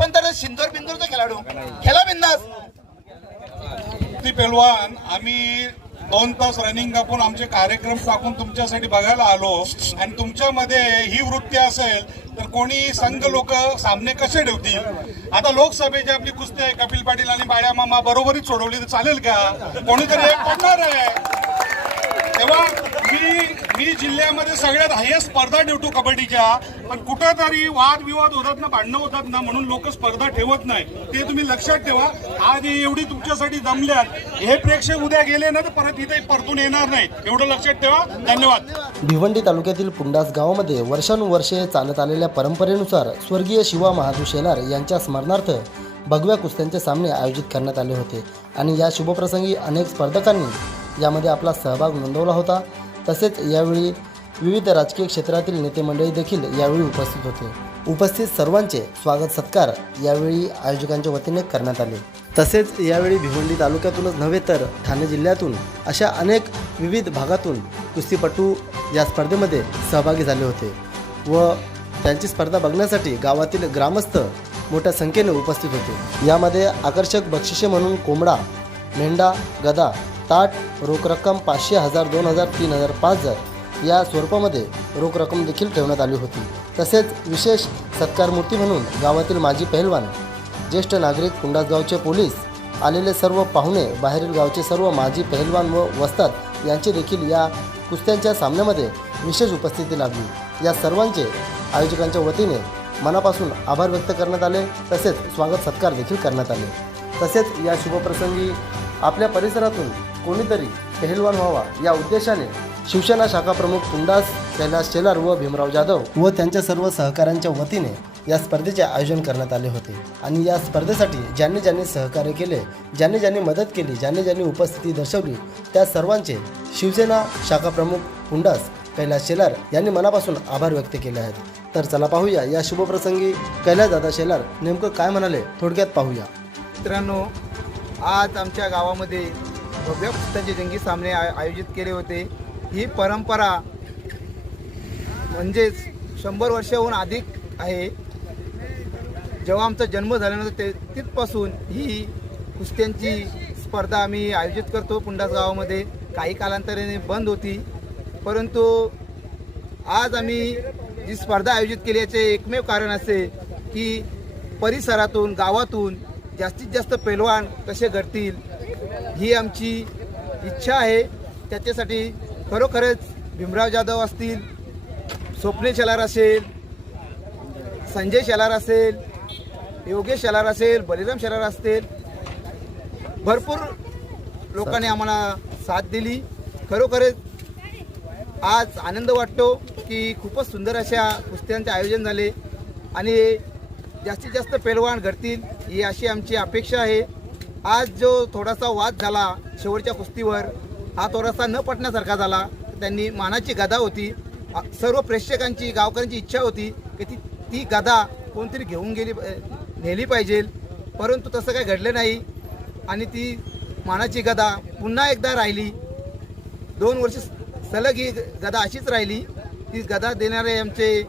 पण तर सिंदूर बिंदूरचा खेळाडू खेळा बिंदास. ती पेलवान आम्ही 2 तास रनिंग कापून आमचे कार्यक्रम टाकून तुमच्यासाठी बघायला आलो आणि तुमच्यामध्ये ही वृत्ती असेल तर कोणी संघ लोक सामने कसे ठेवतील. आता लोकसभेची आपली कुस्ती आहे, कपिल पाटील आणि बाळ्या मामा बरोबरीच सोडवली तर चालेल का? कोणीतरी एक पडणार आहे. तेव्हा मी जिल्ह्यामध्ये सगळ्यात हायस्ट स्पर्धा ठेवतो कबड्डीच्या, पण कुठेतरी वादविवाद होतात ना, भांडणं होतात ना, म्हणून लोक स्पर्धा ठेवत नाही. ते तुम्ही लक्षात ठेवा. आज एवढी तुमच्यासाठी जमल्यात, हे प्रेक्षक उद्या गेले ना तर परत इथे परतून येणार नाही, एवढं लक्षात ठेवा. धन्यवाद. भिवंडी तालुक्यातील पुंडास गावामध्ये वर्षानुवर्षे चालत आलेल्या परंपरेनुसार स्वर्गीय शिवा महादू शेलार यांच्या स्मरणार्थ भगव्या कुस्त्यांचे सामने आयोजित करण्यात आले होते आणि या शुभप्रसंगी अनेक स्पर्धकांनी यामध्ये आपला सहभाग नोंदवला होता. तसेच यावेळी विविध राजकीय क्षेत्रातील नेते मंडळी देखील यावेळी उपस्थित होते. उपस्थित सर्वांचे स्वागत सत्कार यावेळी आयोजकांच्या वतीने करण्यात आले. तसेच यावेळी भिवंडी तालुक्यातूनच नव्हे तर ठाणे जिल्ह्यातून अशा अनेक विविध भागातून कुस्तीपटू या स्पर्धेमध्ये सहभागी झाले होते व त्यांची स्पर्धा बघण्यासाठी गावातील ग्रामस्थ मोठ्या संख्येने उपस्थित होते. यामध्ये आकर्षक बक्षिसे म्हणून कोंबडा, मेंढा, गदा, ताट, रोख रक्कम 500, 1000, 2000, 3000, 5000 या स्वरूपामध्ये रोख रक्कम देखील ठेवण्यात आली होती. तसेच विशेष सत्कारमूर्ती म्हणून गावातील माजी पहिलवान, ज्येष्ठ नागरिक, पुंडास गावचे पोलीस, आलेले सर्व पाहुणे, बाहेरील गावचे सर्व माजी पहिलवान व वस्ताद यांचे देखील या कुस्त्यांच्या सामन्यामध्ये विशेष उपस्थिती लाभली. या सर्वांचे आयोजकांच्या वतीने मनापासून आभार व्यक्त करण्यात आले. तसेच स्वागत सत्कार देखील करण्यात आले. तसेच या शुभप्रसंगी आपल्या परिसरातून कोणीतरी पहिलवान व्हावा या उद्देशाने शिवसेना शाखा प्रमुख पुंडास कैलास शेलार व भीमराव जाधव व त्यांच्या सर्व सहकाऱ्यांच्या वतीने या स्पर्धेचे आयोजन करण्यात आले होते. आणि या स्पर्धेसाठी ज्यांनी ज्यांनी सहकार्य केले, ज्यांनी ज्यांनी मदत केली, ज्यांनी ज्यांनी उपस्थिती दर्शवली, त्या सर्वांचे शिवसेना शाखा प्रमुख पुंडास कैलास शेलार यांनी मनापासून आभार व्यक्त केले आहेत. तर चला पाहूया या शुभप्रसंगी कैलासदादा शेलार नेमकं काय म्हणाले, थोडक्यात पाहूया. मित्रांनो, आज आमच्या गावामध्ये भव्य कुस्त्यांचे जंगी सामने आयोजित केले होते. ही परंपरा म्हणजेच 100 वर्षाहून अधिक आहे. जेव्हा आमचा जन्म झाल्यानंतर तिथपासून ही कुस्त्यांची स्पर्धा आम्ही आयोजित करतो पुंडास गावामध्ये. काही कालांतराने बंद होती, परंतु आज आम्ही जी स्पर्धा आयोजित केली याचे एकमेव कारण असे की परिसरातून, गावातून जास्तीत जास्त पैलवान कसे घडतील ही आमची इच्छा आहे. त्याच्यासाठी खरोखरच भीमराव जाधव असतील, स्वप्नील शेलार असेल, संजय शेलार असेल, योगेश शेलार असेल, बलिराम शेलार असतील, भरपूर लोकांनी आम्हाला साथ दिली. खरोखरच आज आनंद वाटतो की खूपच सुंदर अशा कुस्त्यांचे आयोजन झाले आणि जास्तीत जास्त पैलवान घडतील ही अशी आमची अपेक्षा आहे. आज जो थोडासा वाद झाला शेवटच्या कुस्तीवर, हा थोडासा न पटण्यासारखा झाला. त्यांनी मानाची गदा होती, सर्व प्रेक्षकांची, गावकऱ्यांची इच्छा होती की ती गदा कोणतरी घेऊन नेली पाहिजे, परंतु तसं काही घडलं नाही आणि ती मानाची गदा पुन्हा एकदा राहिली. 2 वर्ष सलग ही गदा अशीच राहिली. ती गदा देणारे आमचे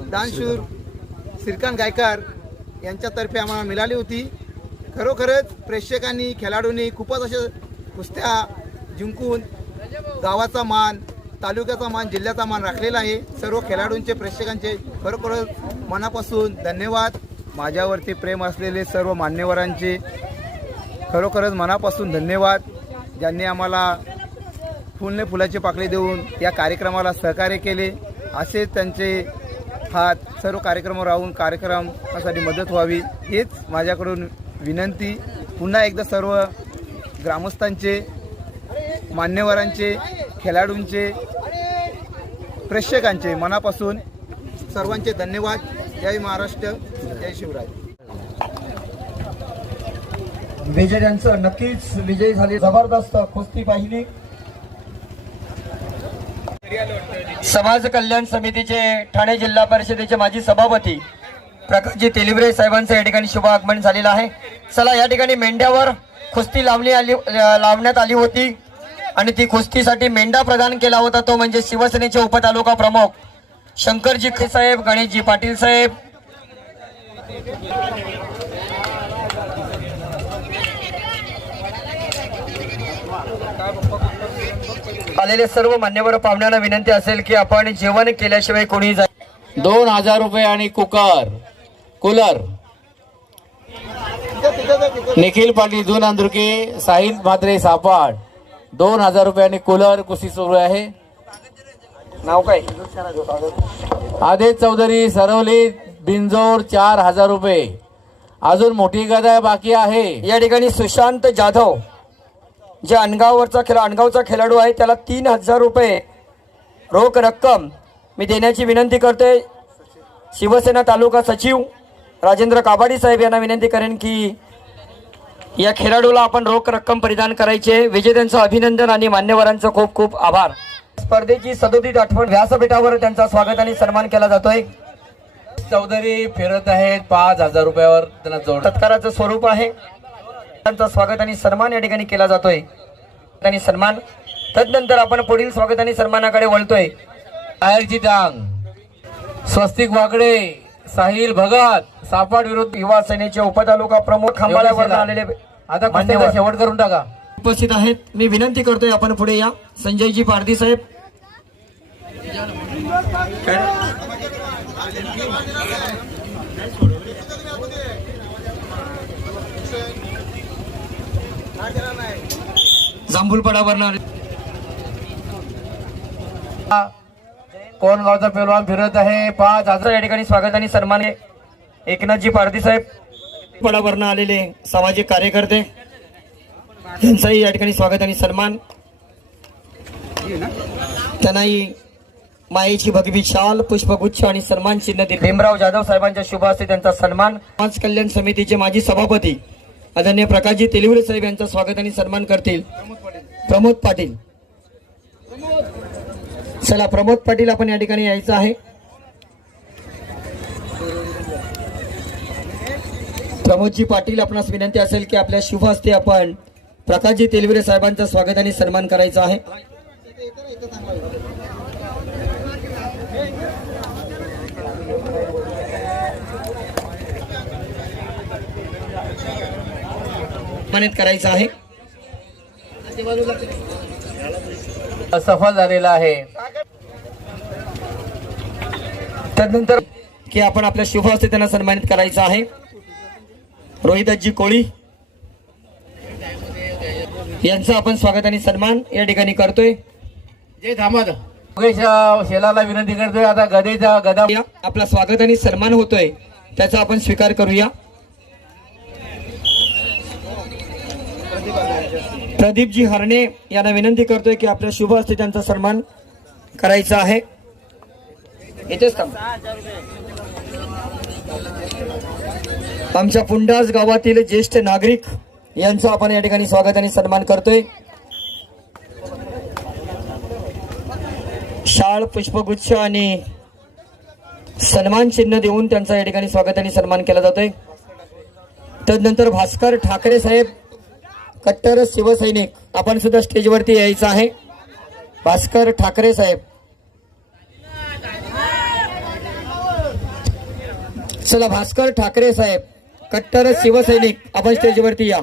दानशूर श्रीकांत गायकर यांच्यातर्फे आम्हाला मिळाली होती. खरोखरच प्रेक्षकांनी, खेळाडूंनी खूपच अशा कुस्त्या जिंकून गावाचा मान, तालुक्याचा मान, जिल्ह्याचा मान राखलेला आहे. सर्व खेळाडूंचे, प्रेक्षकांचे खरोखरच मनापासून धन्यवाद. माझ्यावरती प्रेम असलेले सर्व मान्यवरांचे खरोखरच मनापासून धन्यवाद, ज्यांनी आम्हाला फुलने फुलाची पाकळी देऊन या कार्यक्रमाला सहकार्य केले. असेच त्यांचे हात सर्व कार्यक्रमावर राहून कार्यक्रमासाठी मदत व्हावी हेच माझ्याकडून विनंती. पुन्हा एकदा सर्व ग्रामस्थांचे, मान्यवरांचे, खेळाडूंचे, प्रेक्षकांचे मनापासून सर्वांचे धन्यवाद. जय महाराष्ट्र, जय शिवराय. विजयांचं नक्कीच विजय झाले. जबरदस्त कुस्ती पाहिली. समाज कल्याण समितीचे ठाणे जिल्हा परिषदेचे माजी सभापती प्रकाशजी तेलिब्रे साहेबांचं या ठिकाणी शुभ आगमन झालेलं आहे. चला, या ठिकाणी मेंढ्यावर कुस्ती लावण्यात आली होती आणि ती कुस्तीसाठी मेंढा प्रदान केला होता, तो म्हणजे शिवसेनेचे उपतालुका प्रमुख शंकरजी साहेब, गणेशजी पाटील साहेब आलेले सर्व मान्यवर पाहुण्यांना विनंती असेल की आपण जेवण केल्याशिवाय कोणी जाईल. 2000 रुपये आणि कूलर निखिल पाटील दोन अंधुके, साहिल म्हात्रे सापाड 2000 रुपये आणि कूलर कुस्ती सुरू आहे. नाव काय? आदेश चौधरी सरवली बिंजोर 4000 रुपये. अजून मोठी गदा बाकी आहे. या ठिकाणी सुशांत जाधव जे अणगावचा खेळाडू आहे त्याला 3000 रुपये रोख रक्कम मी देण्याची विनंती करते. शिवसेना तालुका सचिव राजेंद्र काबाडी साहेब यांना विनंती करेन की या खेळाडूला आपण रोख रक्कम परिधान करायचे. विजेत्यांचं अभिनंदन आणि मान्यवरांचं खूप खूप आभार. स्पर्धेची 37 आठवण व्यासपीठावर त्यांचा स्वागत आणि सन्मान केला जातोय. चौधरी फिरत आहेत 5000 रुपयावर त्यांना जोड. सत्काराचं स्वरूप आहे. त्यांचं स्वागत आणि सन्मान या ठिकाणी केला जातोय आणि सन्मान. तदनंतर आपण पुढील स्वागत आणि सन्मानाकडे वळतोय. बाहेरची टांग स्वस्तिक वाकडे, साहिल भगत सापाड विरुद्ध युवा सेनेचे उपतालुका प्रमुख खांबाळ्यावर आलेले आता मान्यवर शेवट करून टाका. उपस्थित आहेत. मी विनंती करतोय आपण पुढे या. संजयजी पारधी साहेब. जांभूलपडावरनं कोण गावचा पेलवान फिरत आहे 5000 या ठिकाणी स्वागत आणि सन्मान. एकनाथजी पारधी साहेब पडावरनं आलेले सामाजिक कार्यकर्ते यांचाही या ठिकाणी स्वागत आणि सन्मान. त्यांनाही मायेची भगवी शाल, पुष्पगुच्छ आणि सन्मान चिन्ह दिले. भीमराव जाधव साहेबांच्या शुभ हस्ते त्यांचा सन्मान. समाज कल्याण समितीचे माजी सभापती आदरणीय प्रकाशजी तेलिवरे साहेब यांचा स्वागत आणि सन्मान करतील. प्रमोद पाटील. चला प्रमोद पाटील आपण या ठिकाणी यायचं आहे. प्रमोदजी पाटील आपणास विनंती असेल की आपल्या शुभ हस्ते आपण प्रकाशजी तेलिवरे साहेबांचा स्वागत आणि सन्मान करायचा आहे. सन्मानित करायचं आहे. सफल झालेला आहे. त्यानंतर की आपण आपल्या शुभ हस्ते त्यांना सन्मानित करायचं आहे. रोहिदासजी कोळी यांचं आपण स्वागत आणि सन्मान या ठिकाणी करतोय. जे थांबत शेलाला विनंती करतोय. आता गदेचा गदा आपला स्वागत आणि सन्मान होतोय त्याचा आपण स्वीकार करूया. प्रदीपजी हरणे यांना विनंती करतोय की आपल्या शुभ हस्ते त्यांचा सन्मान करायचा आहे. येतेच थांब. आमच्या पुंडास गावातील ज्येष्ठ नागरिक यांचं आपण या ठिकाणी स्वागत आणि सन्मान करतोय. शाळ, पुष्पगुच्छ आणि सन्मान चिन्ह देऊन त्यांचा या ठिकाणी स्वागत आणि सन्मान केला जातोय. तदनंतर भास्कर ठाकरे साहेब कट्टर शिवसैनिक आपण सुद्धा स्टेजवरती यायचं आहे. भास्कर ठाकरे साहेब. चला भास्कर ठाकरे साहेब कट्टर शिवसैनिक आपण स्टेजवरती या.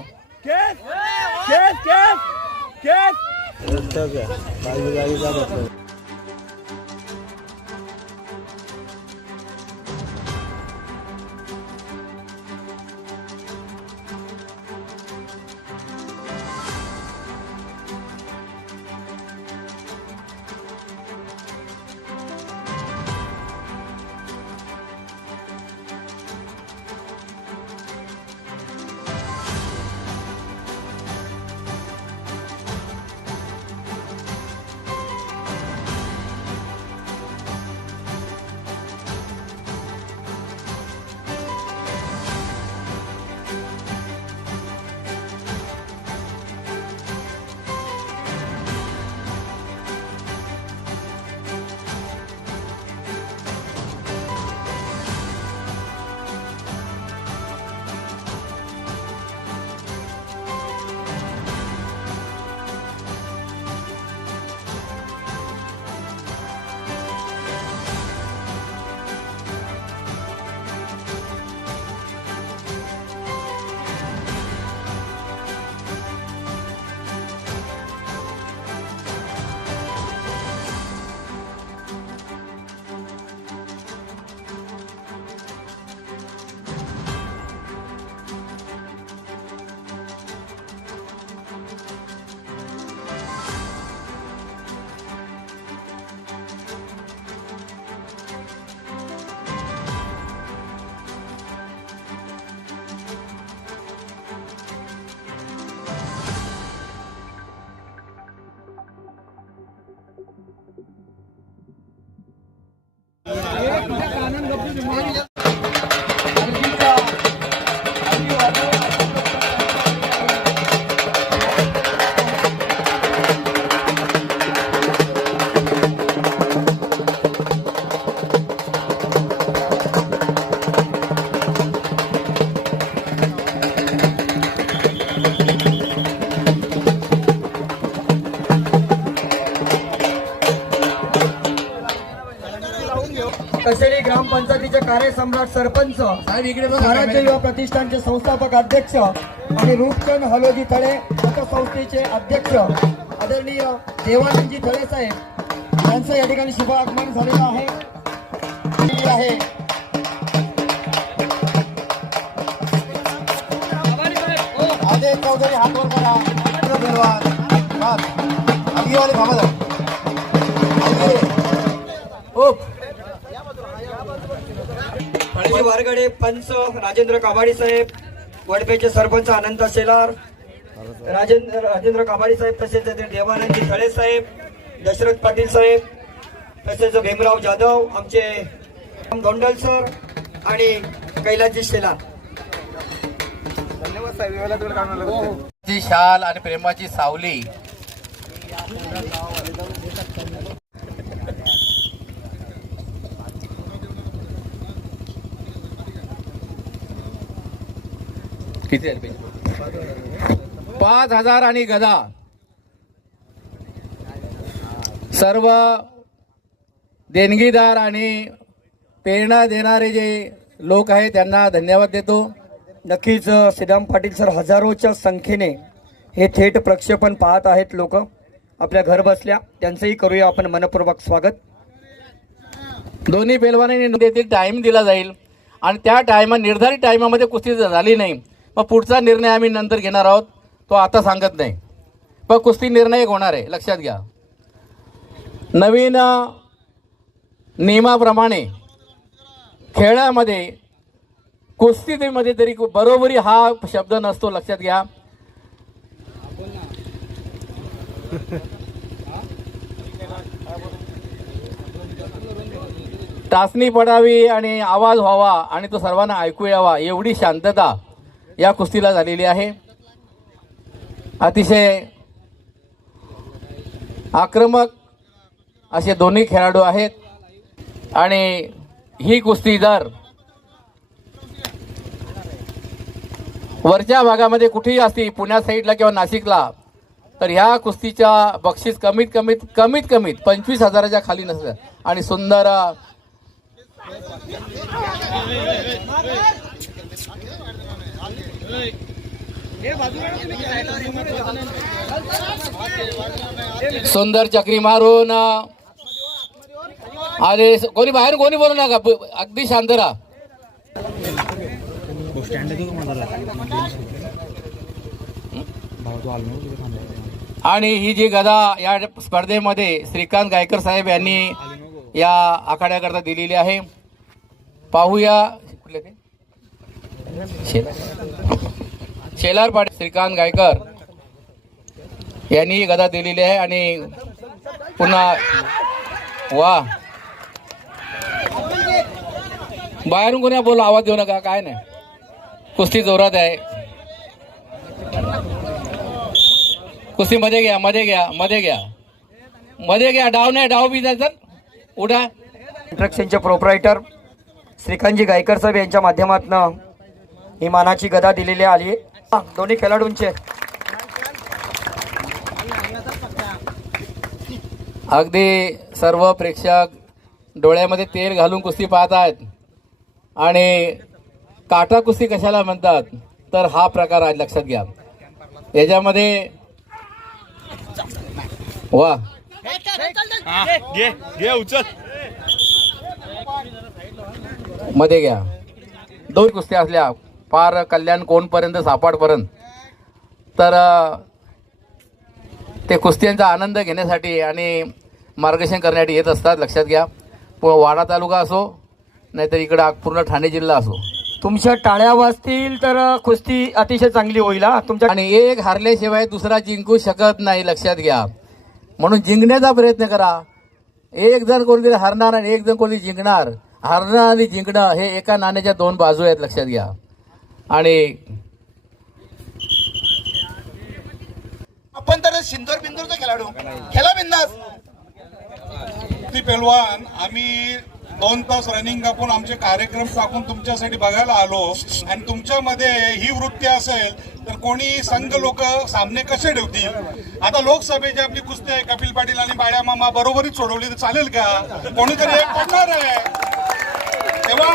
कार्यसम्राट सरपंच महाराष्ट्र युवा प्रतिष्ठानचे संस्थापक अध्यक्ष आणि रूपचंद हलोजी थळे पतसंस्थेचे अध्यक्ष आदरणीय देवानंदजी थळे साहेब यांचं या ठिकाणी शुभ आगमन झालेलं आहे। आदेश चौधरी हात वर करा. धन्यवाद. आगीवाले थांबा जरा. पणजी वारगडे पंच राजेंद्र काबाडी साहेब, वडपेचे सरपंच अनंत शेलार, राजेंद्र काबाडी साहेब, तसेच देवानंदजी थळे साहेब, दशरथ पाटील साहेब, तसेच भीमराव जाधव, आमचे गोंडल सर आणि कैलासजी शेलार। धन्यवाद साहेब, वेळेला वेळ काढून ची शाल आणि प्रेमाची सावली किती 5,000 आणि गदा सर्व देणगीदार आणि प्रेरणा देणारे जे लोक आहेत त्यांना धन्यवाद देतो। नक्कीच श्रीराम पाटील सर, हजारोच्या संख्येने हे थेट प्रक्षेपण पाहत आहेत लोक आपल्या घर बसल्या, त्यांचंही करूया आपण मनपूर्वक स्वागत। दोन्ही पैलवानांनी टाइम दिला जाईल आणि त्या निर्धारित टायमामध्ये कुस्ती झाली नाही, मग पुढचा निर्णय आम्ही नंतर घेणार आहोत, तो आता सांगत नाही, पण कुस्ती निर्णायक होणार आहे, लक्षात घ्या। नवीन नियमाप्रमाणे खेळामध्ये कुस्तीमध्ये तरी बरोबरी हा शब्द नसतो, लक्षात घ्या। टाचणी पडावी आणि आवाज व्हावा आणि तो सर्वांना ऐकू यावा एवढी शांतता या कुस्तीला झालेली आहे। अतिशय आक्रमक असे दोन्ही खेळाडू आहेत आणि ही कुस्ती जर वरच्या भागामध्ये कुठेही असती, पुण्या साईडला किंवा नाशिकला, तर ह्या कुस्तीच्या बक्षीस कमीत कमीत 25,000च्या खाली नसतं आणि सुंदर सुंदर चक्री मारून आले। कोणी बाहेर कोणी बोलू नका, अगदी शांत राहा। आणि ही जी गदा या स्पर्धेमध्ये श्रीकांत गायकर साहेब यांनी या आखाड्याकरता दिलेली आहे। पाहूया कुठले ते शेलार पाटील श्रीकांत गायकर यांनी ही गदा दिलेली आहे आणि पुन्हा वा बाहेरून कोणी बोला, आवाज देऊ नका, काय नाही, कुस्ती जोरात आहे। कुस्ती मध्ये घ्या, डाव नाही, डाव बी जायचं, उडा। इंट्रक्शनचे प्रोप्रायटर श्रीकांतजी गायकर साहेब यांच्या माध्यमातून ही मानाची गदा दिलेली आली आहे दोन्ही खेळाडूंचे। अगदी सर्व प्रेक्षक डोळ्यामध्ये तेल घालून कुस्ती पाहत आहेत आणि काटा कुस्ती कशाला म्हणतात तर हा प्रकार आहे, लक्षात घ्या। याच्यामध्ये वा मध्ये घ्या, दोन कुस्त्या असल्या पार कल्याण कोणपर्यंत सापाडपर्यंत, तर ते कुस्त्यांचा आनंद घेण्यासाठी आणि मार्गदर्शन करण्यासाठी येत असतात, लक्षात घ्या। वाडा तालुका असो नाहीतर इकडं पूर्ण ठाणे जिल्हा असो, तुमच्या टाळ्या वाजतील तर कुस्ती अतिशय चांगली होईल तुमच्या। आणि एक हारल्याशिवाय दुसरा जिंकू शकत नाही, लक्षात घ्या। म्हणून जिंकण्याचा प्रयत्न करा। एक जण कोणतरी हरणार आणि एक जण कोणतरी जिंकणार, हरणं आणि जिंकणं हे एका नाण्याच्या दोन बाजू आहेत, लक्षात घ्या। आणि आपण तर सिंदूर बिंदूरचा खेळाडू, खेळा बिंदास। ती पेलवान आम्ही 2 तास रनिंग कापून आमचे कार्यक्रम टाकून तुमच्यासाठी बघायला आलो आणि तुमच्यामध्ये ही वृत्ती असेल तर कोणी संघ लोक सामने कसे ठेवतील? आता लोकसभेची आपली कुस्ती आहे, कपिल पाटील आणि बाळ्या मामा बरोबरीच सोडवली तर चालेल का? कोणीतरी एक पडणार आहे। तेव्हा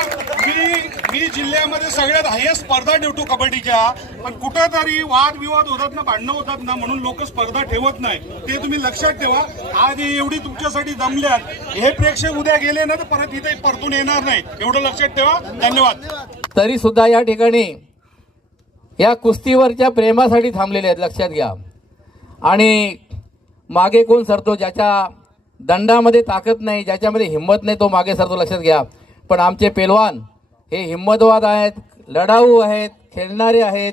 मी जिल्ह्यामध्ये सगळ्यात हायेस्ट स्पर्धा ठेवतो कबड्डीच्या, पण कुठंतरी वादविवाद होतात ना, भांडणं होतात ना, म्हणून लोक स्पर्धा ठेवत नाही. ते तुम्ही लक्षात ठेवा. आज एवढी तुमच्यासाठी जमल्यात, हे प्रेक्षक उद्या गेले ना तर परत इथे परतून येणार नाही, एवढं लक्षात ठेवा. धन्यवाद. तरी सुद्धा या ठिकाणी या कुस्तीवरच्या प्रेमासाठी थांबलेले आहेत, लक्षात घ्या. आणि मागे कोण सरतो? ज्याच्या दंडामध्ये ताकद नाही, ज्याच्यामध्ये हिंमत नाही, तो मागे सरतो, लक्षात घ्या. पण आमचे पेलवान हे हिंमतवाद आहेत, लढाऊ आहेत, खेळणारे आहेत.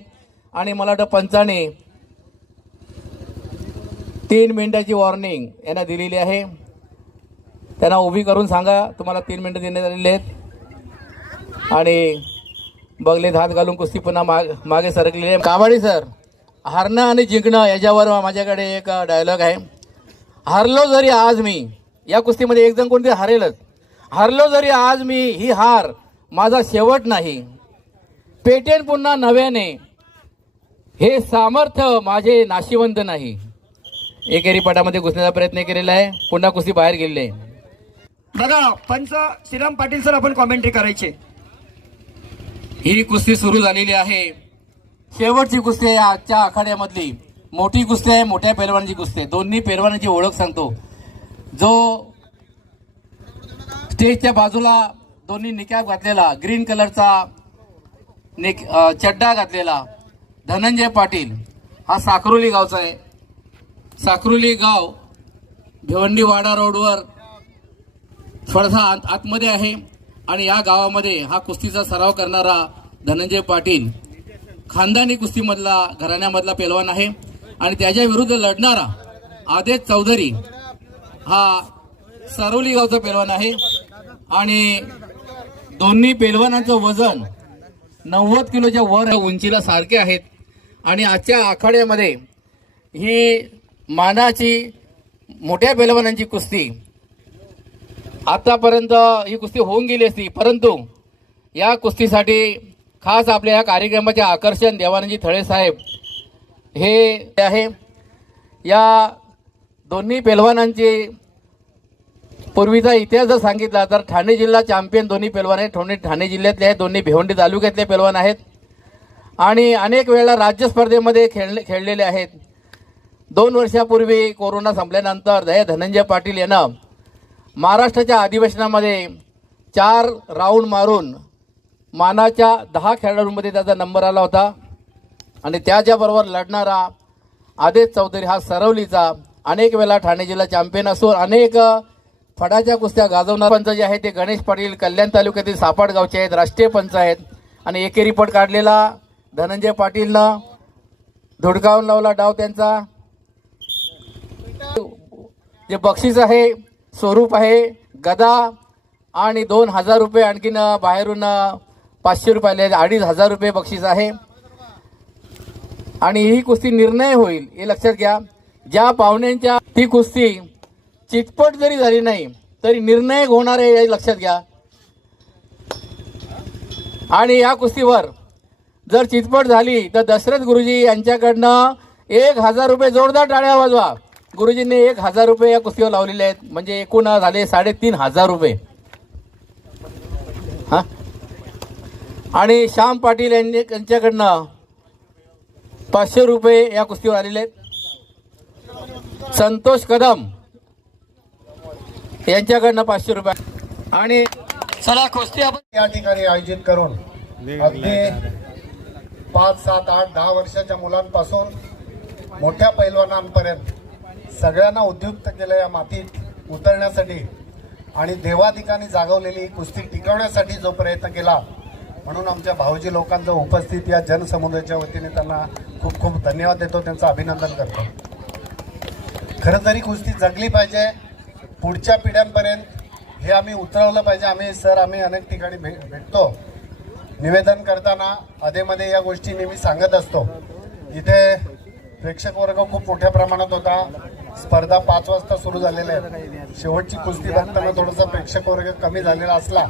आणि मला वाटतं पंचाने 3 मिनिटाची वॉर्निंग यांना दिलेली आहे. त्यांना उभी करून सांगा, तुम्हाला 3 मिनिटं देण्यात आलेली आहेत. आणि बगलेत हात घालून कुस्ती पुन्हा मागे सरकलेली आहे. काबाडी सर, हारणं आणि जिंकणं याच्यावर माझ्याकडे एक डायलॉग आहे. हारलो जरी आज मी या कुस्तीमध्ये, एक जण कोणतरी हारेलच, हारलो जरी आज मी, ही हार माझा शेवट नाही. पेटेन पुन्हा नव्याने, हे सामर्थ्य माझे नाशिवंत नाही. एकेरी पटामध्ये घुसण्याचा प्रयत्न केलेला आहे, पुन्हा कुस्ती बाहेर गेलेली आहे. बघा पंच श्रीराम पाटील सर, आपण कॉमेंट्री करायचे. ही कुस्ती सुरू झालेली आहे. शेवटची कुस्ती आहे आजच्या आखाड्यामधली. मोठी कुस्ती आहे, मोठ्या पैलवानाची कुस्ती आहे. दोन्ही पैलवानाची ओळख सांगतो. जो स्टेजच्या बाजूला दोन्ही निकॅप घातलेला, ग्रीन कलरचा चड्डा घातलेला धनंजय पाटील, हा साकरोली गावचा आहे. साकरोली गाव भिवंडीवाडा रोडवर थोडासा आतमध्ये आहे. आणि या गावामध्ये हा कुस्तीचा सराव करणारा धनंजय पाटील खानदानी कुस्तीमधला, घराण्यामधला पैलवान आहे. आणि त्याच्या विरुद्ध लढणारा आदेश चौधरी हा सारोली गावचा पैलवान आहे. आणि दोन्ही पैलवानांचं वजन 90 किलोच्या वर उंचीला सारखे आहेत. आणि आजच्या आखाड्यामध्ये ही मानाची मोठ्या पैलवानांची कुस्ती आतापर्यंत ही कुस्ती होऊन गेली असती, परंतु या कुस्तीसाठी खास आपल्या या कार्यक्रमाचे आकर्षण देवानंदजी थळे साहेब हे आहे. या दोन्ही पैलवानांचे पूर्वीचा इतिहास जर सांगितला तर ठाणे जिल्हा चॅम्पियन दोन्ही पैलवान आहेत. ठाणे जिल्ह्यातले आहेत, दोन्ही भिवंडी तालुक्यातले पैलवान आहेत. आणि अनेक वेळा राज्य स्पर्धेमध्ये खेळलेले आहेत. 2 वर्षापूर्वी कोरोना संपल्यानंतर धनंजय पाटील यांना महाराष्ट्राच्या अधिवेशनामध्ये 4 राऊंड मारून मानाच्या 10 खेळाडूंमध्ये त्याचा नंबर आला होता. आणि त्याच्याबरोबर लढणारा आदेश चौधरी हा सरवलीचा अनेक वेळा ठाणे जिल्हा चॅम्पियन असून अनेक फडाच्या कुस्त्या गाजवणारे पंच जे आहेत ते गणेश पाटील कल्याण तालुक्यातील सापाड गावचे आहेत, राष्ट्रीय पंच आहेत. आणि एकेरी पट काढलेला धनंजय पाटीलनं धुडकावून लावला डाव त्यांचा. जे बक्षीस आहे, स्वरूप आहे गदा आणि 2000 रुपये, आणखीन बाहेरून 500 रुपये आले, 2500 रुपये बक्षीस आहे. आणि ही कुस्ती निर्णय होईल हे लक्षात घ्या. ज्या पाहुण्यांच्या ती कुस्ती चितपट जरी झाली नाही तरी निर्णायक होणार आहे हे लक्षात घ्या. आणि या कुस्तीवर जर चितपट झाली तर दशरथ गुरुजी यांच्याकडनं 1000 रुपये जोरदार टाळ्या वाजवा. गुरुजींनी 1000 रुपये या कुस्तीवर लावलेले आहेत, म्हणजे एकूण झाले 3500 रुपये. हा. आणि श्याम पाटील यांच्याकडनं 500 रुपये या कुस्तीवर आलेले आहेत. संतोष कदम यांच्याकडनं 500 रुपये. आणि चला कुस्ती आपण या ठिकाणी आयोजित करून अगदी 5, 7, 8, 10 वर्षाच्या मुलांपासून मोठ्या पैलवानांपर्यंत सगळ्यांना उद्युक्त केलं या मातीत उतरण्यासाठी आणि देवाधिकांनी जागवलेली कुस्ती टिकवण्यासाठी जो प्रयत्न केला, म्हणून आमच्या भाऊजी लोकांचं उपस्थित या जनसमुदायाच्या वतीने त्यांना खूप खूप धन्यवाद देतो, त्यांचं अभिनंदन करतो. खरं तरी कुस्ती जगली पाहिजे पुढच्या पिढ्यांपर्यंत, हे आम्ही उतरवलं पाहिजे. आम्ही अनेक ठिकाणी भेटतो, निवेदन करताना अधेमध्ये या गोष्टी नेहमी सांगत असतो. इथे प्रेक्षक वर्ग खूप मोठ्या प्रमाणात होता. स्पर्धा 5 वाजता सुरू झालेल्या आहेत. शेवटची कुस्ती बघताना थोडासा प्रेक्षक वर्ग कमी झालेला असला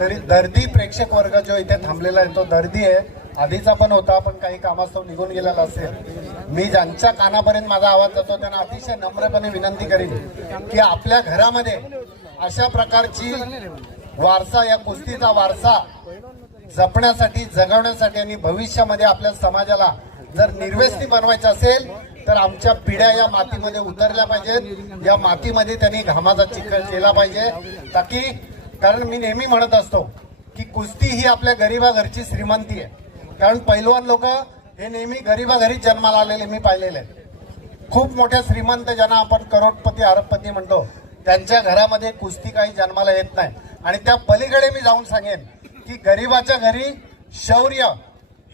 तरी दर्दी प्रेक्षक वर्ग जो इथे थांबलेला आहे तो दर्दी आहे. आधीचा पण होता, पण काही कामास्तव निघून गेलेला असेल. मी ज्यांच्या कानापर्यंत माझा आवाज जातो त्यांना अतिशय नम्रपणे विनंती करीन की आपल्या घरामध्ये अशा प्रकारची वारसा, या कुस्तीचा वारसा जपण्यासाठी, जगवण्यासाठी आणि भविष्यामध्ये आपल्या समाजाला जर निर्व्यसनी बनवायचं असेल तर आमच्या पिढ्या या मातीमध्ये उतरल्या पाहिजेत. या मातीमध्ये त्यांनी घामाचा चिखल केला पाहिजे. ताकी, कारण मी नेहमी म्हणत असतो की कुस्ती ही आपल्या गरिबा घरची श्रीमंती आहे. कारण पैलवान लोक हे नेहमी गरिबा घरी जन्माला आलेले मी पाहिलेले आहेत. खूप मोठ्या श्रीमंत ज्यांना आपण करोडपती, अरबपती म्हणतो, त्यांच्या घरामध्ये कुस्ती काही जन्माला येत नाही. आणि त्या पलीकडे मी जाऊन सांगेन की गरिबाच्या घरी शौर्य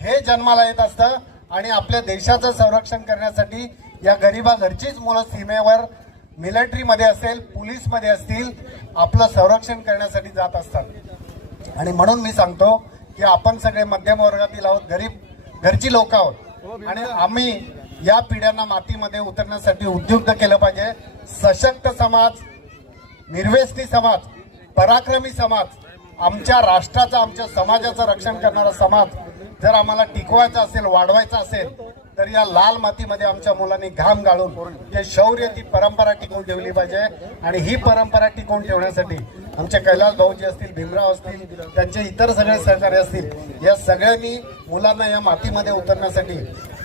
हे जन्माला येत असतं. आणि आपल्या देशाचं संरक्षण करण्यासाठी या गरिबा घरचीच मुलं सीमेवर मिलिटरीमध्ये असेल, पोलीसमध्ये असतील, आपलं संरक्षण करण्यासाठी जात असतात. आणि म्हणून मी सांगतो की आपण सगळे मध्यम वर्गातील आहोत, गरीब घरची लोक आहोत. आणि आम्ही या पिढ्यांना मातीमध्ये उतरण्यासाठी उद्युक्त केलं पाहिजे. सशक्त समाज, निर्व्यसनी समाज, पराक्रमी समाज, आमच्या राष्ट्राचं, आमच्या समाजाचं रक्षण करणारा समाज जर आम्हाला टिकवायचा असेल, वाढवायचा असेल तर या लाल मातीमध्ये आमच्या मुलांनी घाम गाळून जे शौर्य, ती परंपरा टिकवून ठेवली पाहिजे. आणि ही परंपरा टिकवून ठेवण्यासाठी आमचे कैलास भाऊजी असतील, भीमराव असतील, त्यांचे इतर सगळे सहकारी असतील, या सगळ्यांनी मुलांना या मातीमध्ये उतरण्यासाठी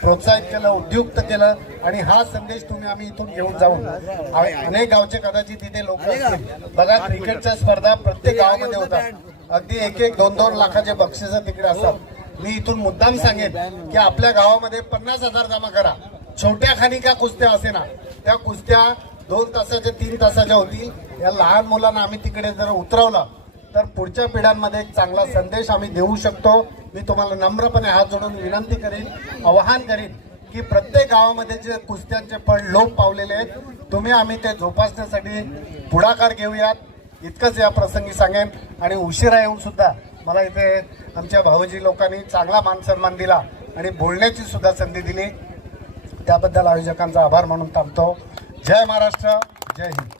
प्रोत्साहित केलं, उद्युक्त केलं. आणि हा संदेश आम्ही इथून घेऊन जाऊन अनेक गावचे कदाचित तिथे लोक असतील. बघा, क्रिकेटच्या स्पर्धा प्रत्येक गावामध्ये होतात. अगदी 1-1, 2-2 लाखाचे बक्षीस तिकडे असतात. मी इथून मुद्दाम सांगेन की आपल्या गावामध्ये 50,000 जमा करा. छोट्या खानिका कुस्त्या असे ना, त्या कुस्त्या 2 तासाच्या, 3 तासाच्या होतील. या लहान मुलांना आम्ही तिकडे जर उतरवलं तर पुढच्या पिढ्यांमध्ये एक चांगला संदेश आम्ही देऊ शकतो. मी तुम्हाला नम्रपणे हात जोडून विनंती करीन, आवाहन करीन की प्रत्येक गावामध्ये जे कुस्त्यांचे फळ लोप पावलेले आहेत, आम्ही ते जोपासण्यासाठी पुढाकार घेऊयात. इतकंच या प्रसंगी सांगेन. आणि उशिरा येऊन सुद्धा मला इथे आमच्या भाऊजी लोकांनी चांगला मान सन्मान दिला आणि बोलण्याची सुद्धा संधी दिली. त्याबद्दल आयोजकांचा आभार मानून थांबतो. जय महाराष्ट्र, जय हिंद.